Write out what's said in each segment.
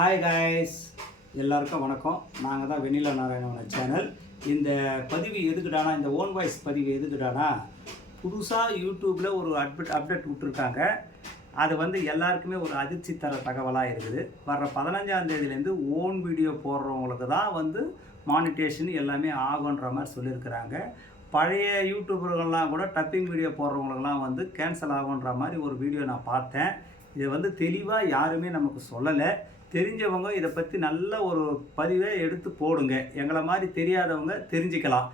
Hi guys எல்லாருக்கும் வணக்கம். நாங்கள் தான் வெண்ணிலா நாராயணவன சேனல் இந்த பதிவு எதுக்குடானா இந்த ஓன் வாய்ஸ் பதிவு எதுக்குடானா புதுசாக யூடியூப்பில் ஒரு அப்டேட் அப்டேட் விட்ருக்காங்க அது வந்து எல்லாருக்குமே ஒரு அதிர்ச்சி தர தகவலாக இருக்குது. வர்ற பதினஞ்சாம் தேதியிலேருந்து ஓன் வீடியோ போடுறவங்களுக்கு தான் வந்து மானிட்டேஷன் எல்லாமே ஆகுன்ற மாதிரி சொல்லியிருக்கிறாங்க. பழைய யூடியூபர்கள்லாம் கூட டப்பிங் வீடியோ போடுறவங்களுக்குலாம் வந்து கேன்சல் ஆகுன்ற மாதிரி ஒரு வீடியோ நான் பார்த்தேன். இதை வந்து தெளிவாக யாருமே நமக்கு சொல்லலை. தெரிஞ்சவங்க இதை பற்றி நல்ல ஒரு பதிவை எடுத்து போடுங்க. எங்களை மாதிரி தெரியாதவங்க தெரிஞ்சுக்கலாம்.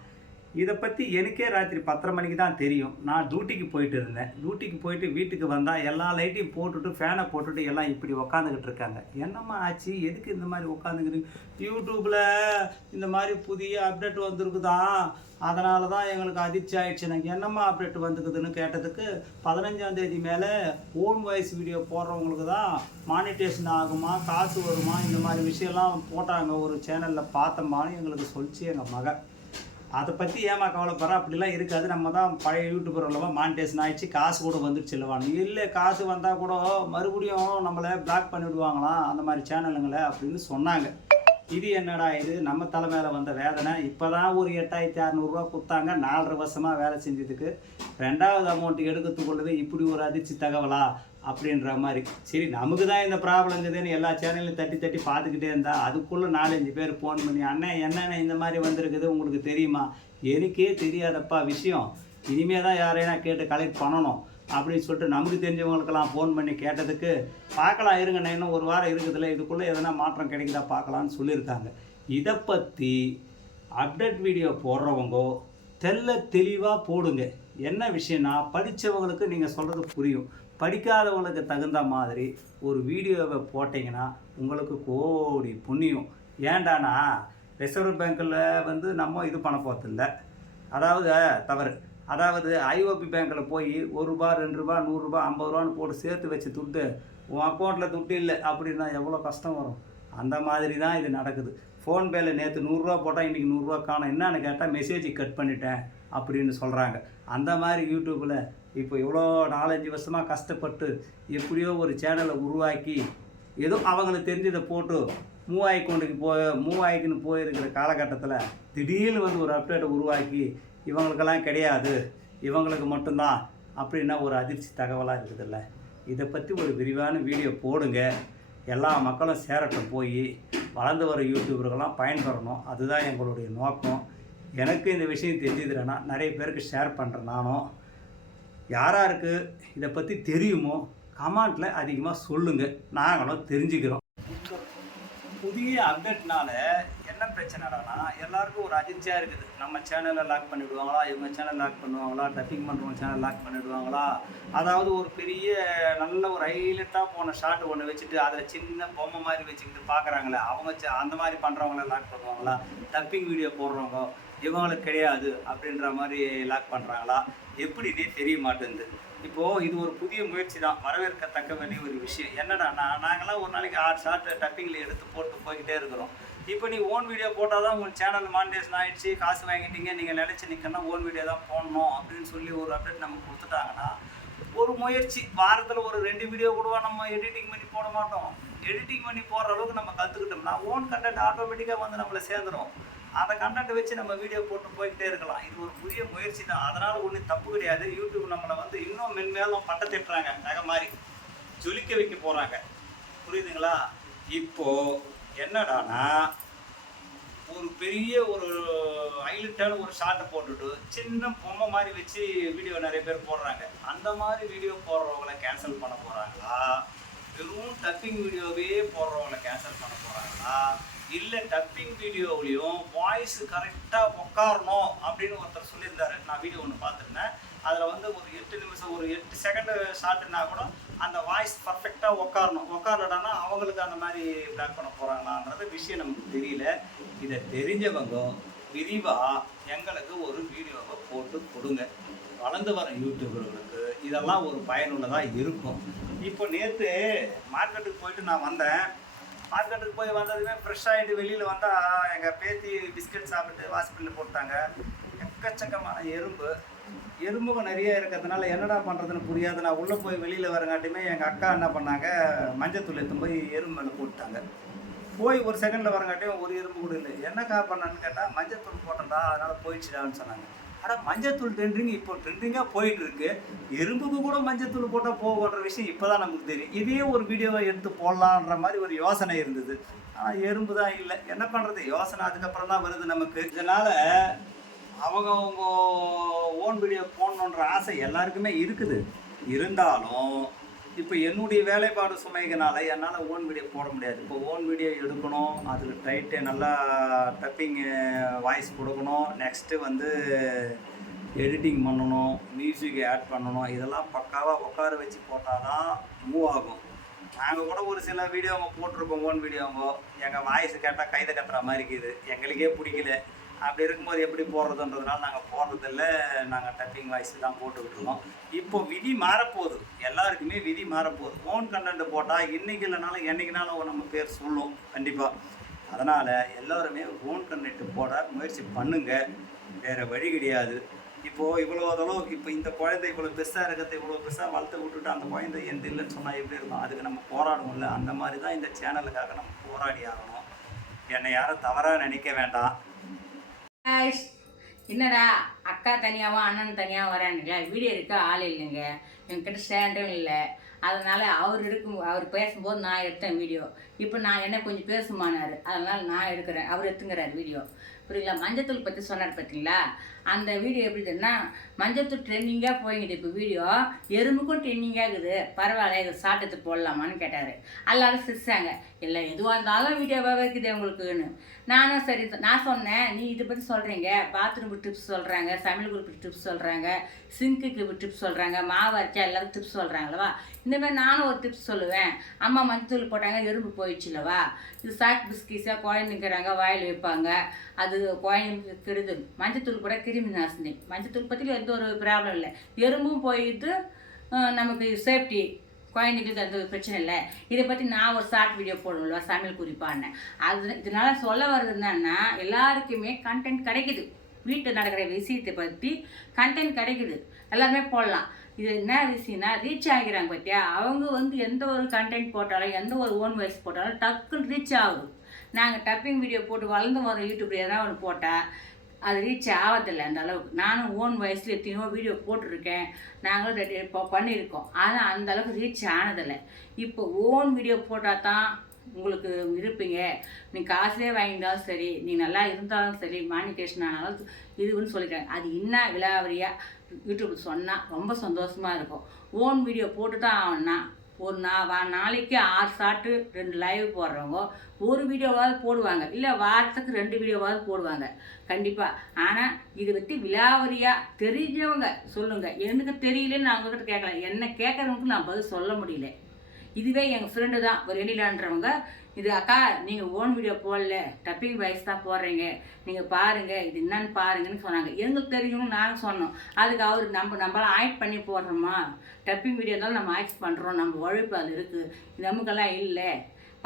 இதை பற்றி எனக்கே ராத்திரி பத்தரை மணிக்கு தான் தெரியும். நான் டியூட்டிக்கு போயிட்டு இருந்தேன். டியூட்டிக்கு போயிட்டு வீட்டுக்கு வந்தால் எல்லா லைட்டையும் போட்டுட்டு ஃபேனை போட்டுட்டு எல்லாம் இப்படி உக்காந்துக்கிட்டு இருக்காங்க. என்னம்மா ஆச்சு? எதுக்கு இந்த மாதிரி உட்காந்துக்கிறீங்க யூடியூப்பில் இந்த மாதிரி புதிய அப்டேட் வந்துருக்குதா? அதனால தான் எங்களுக்கு அதிர்ச்சி ஆயிடுச்சு. எனக்கு என்னம்மா அப்டேட் வந்துக்குதுன்னு கேட்டதுக்கு பதினஞ்சாம் தேதி மேலே ஓன் வாய்ஸ் வீடியோ போடுறவங்களுக்கு தான் மானிட்டேஷன் ஆகுமா காசு வருமா இந்த மாதிரி விஷயம்லாம் போட்டாங்க ஒரு சேனலில் பார்த்தம்மான்னு எங்களுக்கு சொல்லிச்சு எங்கள் மகன். அதை பற்றி ஏமா கவலைப்படுற? அப்படிலாம் இருக்காது. நம்ம தான் பழைய யூடியூபர் உள்ளவா மானிட்டேஷன் ஆயிடுச்சு. காசு கூட வந்துட்டு இல்லவான்னு இல்லை காசு வந்தால் கூட மறுபடியும் நம்மளை பிளாக் பண்ணிவிடுவாங்களாம் அந்த மாதிரி சேனலுங்களை அப்படின்னு சொன்னாங்க. இது என்னடா இது? நம்ம தலைமையில் வந்த வேதனை. இப்போ தான் ஒரு எட்டாயிரத்தி அறநூறுரூவா கொடுத்தாங்க. நாலரை வருஷமாக வேலை செஞ்சதுக்கு. ரெண்டாவது அமௌண்ட் எடுக்கிறதுக்குள்ளது இப்படி ஒரு அதிர்ச்சி தகவலா? அப்படின்ற மாதிரி. சரி நமக்கு தான் இந்த ப்ராப்ளம் இருக்குதுன்னு எல்லா சேனல்லையும் தட்டி தட்டி பார்த்துக்கிட்டே இருந்தால் அதுக்குள்ளே நாலஞ்சு பேர் ஃபோன் பண்ணி அண்ணன் என்னென்ன இந்த மாதிரி வந்திருக்குது உங்களுக்கு தெரியுமா? எனக்கே தெரியாதப்பா விஷயம். இனிமே தான் யாரையா கேட்டு கலெக்ட் பண்ணணும் அப்படின்னு சொல்லிட்டு நமக்கு தெரிஞ்சவங்களுக்கெல்லாம் ஃபோன் பண்ணி கேட்டதுக்கு பார்க்கலாம் இருங்கண்ணே இன்னும் ஒரு வாரம் இருக்குதுல்ல இதுக்குள்ளே எதனா மாற்றம் கிடைக்குதா பார்க்கலான்னு சொல்லியிருக்காங்க. இதை பற்றி அப்டேட் வீடியோ போடுறவங்க தெல்ல தெளிவாக போடுங்க. என்ன விஷயம்னா படித்தவங்களுக்கு நீங்கள் சொல்கிறது புரியும். படிக்காதவங்களுக்கு தகுந்த மாதிரி ஒரு வீடியோவை போட்டிங்கன்னா உங்களுக்கு கோடி புண்ணியம். ஏண்டானா ரிசர்வ் பேங்க்கில் வந்து நம்ம இது பண்ண போகிறதில்ல அதாவது தவறு. அதாவது ஐஓபி பேங்க்கில் போய் ஒரு ரூபா ரெண்டு ரூபா நூறுரூபா ஐம்பது ரூபான்னு போட்டு சேர்த்து வச்சு துட்டு உன் அக்கௌண்ட்டில் துட்டு இல்லை அப்படின்னா எவ்வளோ கஷ்டம் வரும்? அந்த மாதிரி தான் இது நடக்குது. ஃபோன்பேயில் நேற்று நூறுரூவா போட்டால் இன்றைக்கி நூறுரூவா காணும். என்னன்னு கேட்டால் மெசேஜ் கட் பண்ணிட்டேன் அப்படின்னு சொல்கிறாங்க அந்த மாதிரி யூடியூப்பில் இப்போ இவ்வளோ நாலஞ்சு வருஷமாக கஷ்டப்பட்டு எப்படியோ ஒரு சேனலை உருவாக்கி ஏதோ அவங்களுக்கு தெரிஞ்சதை போட்டு மூவாயி கொண்டுக்கு போய் மூவாய்க்குன்னு போயிருக்கிற காலகட்டத்தில் திடீர்னு வந்து ஒரு அப்டேட்டை உருவாக்கி இவங்களுக்கெல்லாம் கிடையாது இவங்களுக்கு மட்டும்தான் அப்படின்னா ஒரு அதிர்ச்சி தகவலாக இருக்குதுல்ல. இதை பற்றி ஒரு விரிவான வீடியோ போடுங்க. எல்லா மக்களும் சேரட்டும் போய் வளர்ந்து வர யூடியூபர்கள்லாம் பயன்பெறணும். அதுதான் எங்களுடைய நோக்கம். எனக்கு இந்த விஷயம் தெரிஞ்சதுலன்னா நிறைய பேருக்கு ஷேர் பண்ணுறேன் நானும். யாராருக்கு இதை பற்றி தெரியுமோ கமெண்ட்டில் அதிகமாக சொல்லுங்கள் நாங்களும் தெரிஞ்சுக்கிறோம். புதிய அப்டேட்னால என்ன பிரச்சனைடானா எல்லாருக்கும் ஒரு அதிர்ச்சியாக இருக்குது. நம்ம சேனலை லாக் பண்ணிவிடுவாங்களா இவங்க சேனல் லாக் பண்ணுவாங்களா? டப்பிங் பண்ணுறவங்க சேனல் லாக் பண்ணிவிடுவாங்களா அதாவது ஒரு பெரிய நல்ல ஒரு ஹைலைட்டாக போன ஷாட் ஒன்று வச்சுட்டு அதில் சின்ன பொம்மை மாதிரி வச்சுக்கிட்டு பார்க்குறாங்களே அவங்க அந்த மாதிரி பண்ணுறவங்கள லாக் பண்ணுவாங்களா? டப்பிங் வீடியோ போடுறவங்க இவங்களுக்கு கிடையாது அப்படின்ற மாதிரி லாக் பண்ணுறாங்களா எப்படின்னே தெரிய மாட்டேங்குது. இப்போது இது ஒரு புதிய முயற்சி தான். வரவேற்கத்தக்க வேண்டிய ஒரு விஷயம். என்னடா நான் நாங்களாம் ஒரு நாளைக்கு ஆறு ஷார்ட் டப்பிங்கில் எடுத்து போட்டு போய்கிட்டே இருக்கிறோம். இப்போ நீ ஓன் வீடியோ போட்டால் தான் உங்கள் சேனல் மானிட்டேஷன் ஆகிடுச்சு காசு வாங்கிட்டீங்க நீங்கள் நினச்சி நிற்கணும் ஓன் வீடியோ தான் போடணும் அப்படின்னு சொல்லி ஒரு அப்டேட் நமக்கு கொடுத்துட்டாங்கன்னா ஒரு முயற்சி. வாரத்தில் ஒரு ரெண்டு வீடியோ கூட நம்ம எடிட்டிங் பண்ணி போட மாட்டோம். எடிட்டிங் பண்ணி போடுற அளவுக்கு நம்ம கற்றுக்கிட்டோம்னா ஓன் கண்டென்ட் ஆட்டோமேட்டிக்காக வந்து நம்மளை சேர்ந்துடும் அந்த கண்டென்ட் வச்சு நம்ம வீடியோ போட்டு போய்கிட்டே இருக்கலாம். இது ஒரு புதிய முயற்சி தான். அதனால் ஒன்றும் தப்பு கிடையாது. யூடியூப் நம்மளை வந்து இன்னும் மென்மேலும் பட்ட திட்டுறாங்க நகை மாதிரி ஜொலிக்க வைக்க போகிறாங்க புரியுதுங்களா? இப்போ என்னடானா ஒரு பெரிய ஒரு ஹைலைட்டான ஒரு ஷார்ட்டை போட்டுட்டு சின்ன பொம்மை மாதிரி வச்சு வீடியோ நிறைய பேர் போடுறாங்க. அந்த மாதிரி வீடியோ போடுறவங்கள கேன்சல் பண்ண போகிறாங்களா வெறும் டப்பிங் வீடியோவே போடுறவங்கள கேன்சல் பண்ண போகிறாங்களா இல்லை டப்பிங் வீடியோவிலையும் வாய்ஸ் கரெக்டாக உட்காரணும் அப்படின்னு ஒருத்தர் சொல்லியிருந்தாரு. நான் வீடியோ ஒன்று பார்த்துருந்தேன். அதில் வந்து ஒரு எட்டு நிமிஷம் ஒரு எட்டு செகண்டு ஷார்ட்னா கூட அந்த வாய்ஸ் பர்ஃபெக்டாக உட்காரணும் உட்காரலடானா அவங்களுக்கு அந்த மாதிரி பிளாக் பண்ண போகிறாங்களான்றது விஷயம் நமக்கு தெரியல. இதை தெரிஞ்சவங்க விரிவாக எங்களுக்கு ஒரு வீடியோவை போட்டு கொடுங்க. வளர்ந்து வர யூடியூபர்களுக்கு இதெல்லாம் ஒரு பயனுள்ளதாக இருக்கும். இப்போ நேற்று மார்க்கெட்டுக்கு போயிட்டு நான் வந்தேன். ஹாஸ்பிட்டலுக்கு போய் வந்ததுமே ஃப்ரெஷ் ஆகிட்டு வெளியில் வந்தால் எங்கள் பேத்தி பிஸ்கட் சாப்பிட்டு ஹாஸ்பிட்டலில் போட்டாங்க. எக்கச்சக்கமான எறும்பு. எறும்புங்க நிறைய இருக்கிறதுனால என்னடா பண்ணுறதுன்னு புரியாது. நான் உள்ளே போய் வெளியில் வரங்காட்டியுமே எங்கள் அக்கா என்ன பண்ணாங்க மஞ்சத்தூள் எடுத்து போய் எறும்பு மேலே போட்டாங்க போய் ஒரு செகண்டில் வரங்காட்டியும் ஒரு எறும்பு கூட இல்லை. என்னக்கா பண்ணான்னு கேட்டால் மஞ்சத்தூள் போட்டேன்டா அதனால் போயிடுச்சுடான்னு சொன்னாங்க. ஆனால் மஞ்சத்தூள் ட்ரெண்டிங் இப்போ ட்ரெண்டிங்காக போயிட்டு இருக்கு எறும்புக்கு கூட மஞ்சத்தூள் போட்டால் போகன்ற விஷயம் இப்போ தான் நமக்கு தெரியும். இதே ஒரு வீடியோவை எடுத்து போடலான்ற மாதிரி ஒரு யோசனை இருந்தது. ஆனால் எறும்பு தான் இல்லை. என்ன பண்ணுறது யோசனை அதுக்கப்புறம் தான் வருது நமக்கு. இதனால் அவங்க அவங்க ஓன் வீடியோ போடணுன்ற ஆசை எல்லாருக்குமே இருக்குது. இருந்தாலும் இப்போ என்னுடைய வேலைப்பாடு சுமைகனால என்னால் ஓன் வீடியோ போட முடியாது. இப்போ ஓன் வீடியோ எடுக்கணும் அதில் டைட்டு நல்லா டப்பிங் வாய்ஸ் கொடுக்கணும். நெக்ஸ்ட்டு வந்து எடிட்டிங் பண்ணணும் மியூசிக் ஆட் பண்ணணும். இதெல்லாம் பக்காவாக உட்கார வச்சு போட்டால் தான் மூவ் ஆகும். நாங்கள் கூட ஒரு சில வீடியோவை போட்டிருக்கோம் ஓன் வீடியோவோ எங்கள் வாய்ஸ் கேட்டால் கைதை கத்துற மாதிரி இருக்குது. எங்களுக்கே பிடிக்கல. அப்படி இருக்கும்போது எப்படி போடுறதுன்றதுனால நாங்கள் போடுறதில்ல. நாங்கள் டப்பிங் வாய்ஸ் தான் போட்டுக்கிட்டு இருக்கோம். இப்போ விதி மாறப்போகுது. எல்லாருக்குமே விதி மாறப்போகுது. ஓன் கண்டென்ட் போட்டால் இன்றைக்கி இல்லைனாலும் என்றைக்குனாலும் நம்ம பேர் சொல்லும். கண்டிப்பாக அதனால் எல்லோருமே ஓன் கண்டென்ட் போட முயற்சி பண்ணுங்க. வேறு வழி கிடையாது. இப்போது இவ்வளோ தளவு இப்போ இந்த குழந்தை இவ்வளோ பெருசாக இருக்கிறத இவ்வளோ பெருசாக வளர்த்து விட்டுட்டு அந்த குழந்தை எந்த இல்லைன்னு சொன்னால் எப்படி இருக்கும்? அதுக்கு நம்ம போராடணும்ல அந்த மாதிரி தான் இந்த சேனலுக்காக நம்ம போராடி ஆகணும். என்னை யாரும் தவறாக நினைக்க வேண்டாம். என்னடா அக்கா தனியாகவும் அண்ணன் தனியாக வரானுங்களா வீடியோ இருக்க ஆள் இல்லைங்க. என்கிட்ட ஸ்டாண்டும் இல்லை. அதனால் அவர் எடுக்கும் அவர் பேசும்போது நான் எடுத்தேன் வீடியோ. இப்போ நான் என்ன கொஞ்சம் பேசுமானார். அதனால் நான் எடுக்கிறேன். அவர் எடுத்துங்கிறார் வீடியோ. புரியுங்களா மஞ்சத்தூள் பற்றி சொன்னார் பார்த்தீங்களா அந்த வீடியோ எப்படி தெரியும்னா மஞ்சத்தூள் ட்ரெண்டிங்காக போய்கிட்டு இப்போ வீடியோ எறும்புக்கும் ட்ரெண்டிங்காக இருக்குது. பரவாயில்ல இது சாட்டத்து போடலாமான்னு கேட்டார். எல்லாரும் சிரிச்சாங்க. இல்லை எதுவாக இருந்தாலும் வீடியோவாக இருக்குது உங்களுக்குன்னு. நானும் சரி நான் சொன்னேன் நீ இதை பற்றி சொல்கிறீங்க பாத்ரூமுக்கு டிப்ஸ் சொல்கிறாங்க சமையல் குரூப் டிப்ஸ் சொல்கிறாங்க சிங்க்குக்கு டிப்ஸ் சொல்கிறாங்க மாவு அரைச்சா எல்லாரும் டிப்ஸ் சொல்கிறாங்களவா இந்தமாதிரி நானும் ஒரு டிப்ஸ் சொல்லுவேன். அம்மா மஞ்சத்தூள் போட்டாங்க எறும்பு போயிடுச்சுலவா இது சாக் பிஸ்கிஸாக குழந்தைங்கிறாங்க வாயில் வைப்பாங்க. அது குழந்தைங்களுக்கு கெடுதல் மஞ்சத்தூள் கூட கிருமி நாசினி மஞ்சத்தூள் எந்த ஒரு ப்ராப்ளம் இல்லை. எறும்பும் போயிட்டு நமக்கு சேஃப்டி குழந்தைங்களுக்கு அந்த ஒரு பிரச்சனை இல்லை. இதை பற்றி நான் ஒரு ஷார்ட் வீடியோ போடணும்ல சமையல் குறிப்பான்னு அது இதனால சொல்ல வர்றது என்னன்னா எல்லாருக்குமே கண்டென்ட் கிடைக்குது. வீட்டில் நடக்கிற விஷயத்தை பற்றி கண்டென்ட் கிடைக்குது. எல்லாருமே போடலாம். இது என்ன விஷயம்னா ரீச் ஆகிறாங்க பார்த்தியா அவங்க வந்து எந்த ஒரு கண்டென்ட் போட்டாலும் எந்த ஒரு ஓன் வாய்ஸ் போட்டாலும் டக்குன்னு ரீச் ஆகுது நாங்கள் டப்பிங் வீடியோ போட்டு வளர்ந்து வரோம் யூடியூப்ல எதனா ஒன்று போட்டால் அது ரீச் ஆகதில்லை அந்த அளவுக்கு நானும் ஓன் வயசில் எத்தனையோ வீடியோ போட்டிருக்கேன் நாங்களும் ரெடி இப்போ பண்ணியிருக்கோம் ஆனால் அந்த அளவுக்கு ரீச் ஆனதில்லை இப்போ ஓன் வீடியோ போட்டால் தான் உங்களுக்கு இருப்பீங்க நீ காசுலேயே வாங்கியிருந்தாலும் சரி நீ நல்லா இருந்தாலும் சரி மானிகேஷன் ஆனாலும் இதுன்னு சொல்லிட்டாங்க அது என்ன விலாவரியாக யூடியூப் சொன்னால் ரொம்ப சந்தோஷமாக இருக்கும் ஓன் வீடியோ போட்டு தான் ஆகணும்னா ஒரு நா வா நாளைக்கு ஆறு ஷாட்டு ரெண்டு லைவ் போடுறவங்க ஒரு வீடியோவாவது போடுவாங்க. இல்லை வாரத்துக்கு ரெண்டு வீடியோவாவது போடுவாங்க. கண்டிப்பாக ஆனால் இதை பற்றி விலாவரியாக தெரிஞ்சவங்க சொல்லுங்கள் எனக்கு தெரியலன்னு நான் உங்ககிட்ட கேட்கல என்ன கேட்குறவங்களுக்கு நான் பதில் சொல்ல முடியல. இதுவே எங்கள் ஃப்ரெண்டு தான். ஒரு எண்ணிலான்றவங்க இது அக்கா நீங்கள் ஓன் வீடியோ போடல. டப்பிங் வாய்ஸ் தான் போடுறீங்க. நீங்கள் பாருங்கள் இது என்னன்னு பாருங்கன்னு சொன்னாங்க. எங்களுக்கு தெரியும்னு நாங்கள் சொன்னோம். அதுக்கு அவர் நம்ம நம்மளாம் ஆக்ட் பண்ணி போடுறோமா? டப்பிங் வீடியோ இருந்தாலும் நம்ம ஆக்ட் பண்ணுறோம் நம்ம உழைப்பு அது இருக்குது நமக்கெல்லாம் இல்லை.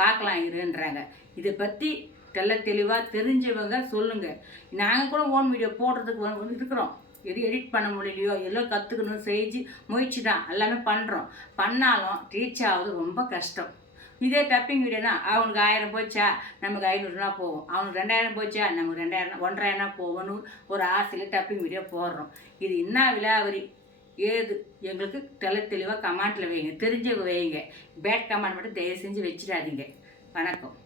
பார்க்கலாம் இருன்றாங்க. இதை பற்றி தெல்ல தெளிவாக தெரிஞ்சவங்க சொல்லுங்கள் நாங்கள் கூட ஓன் வீடியோ போடுறதுக்கு வந்து இருக்கிறோம். எது எடிட் பண்ண முடியலையோ எல்லாம் கற்றுக்கணும் செஞ்சு முயற்சி தான். எல்லாமே பண்ணுறோம் பண்ணாலும் ரீச் ஆகுது ரொம்ப கஷ்டம். இதே டப்பிங் வீடியோனா அவனுக்கு ஆயிரம் போச்சா நமக்கு ஐநூறுனா போகும். அவனுக்கு ரெண்டாயிரம் போச்சா நமக்கு ரெண்டாயிரம் ஒன்றரைனா போகணும்னு ஒரு ஆசையில் டப்பிங் வீடியோ போடுறோம். இது என்ன விலாவரி ஏது? எங்களுக்கு தெளி தெளிவாக கமெண்ட்டில் வைங்க. தெரிஞ்சவங்க வைங்க. பேட் கமெண்ட் மட்டும் தயவு செஞ்சு வச்சிடாதீங்க. வணக்கம்.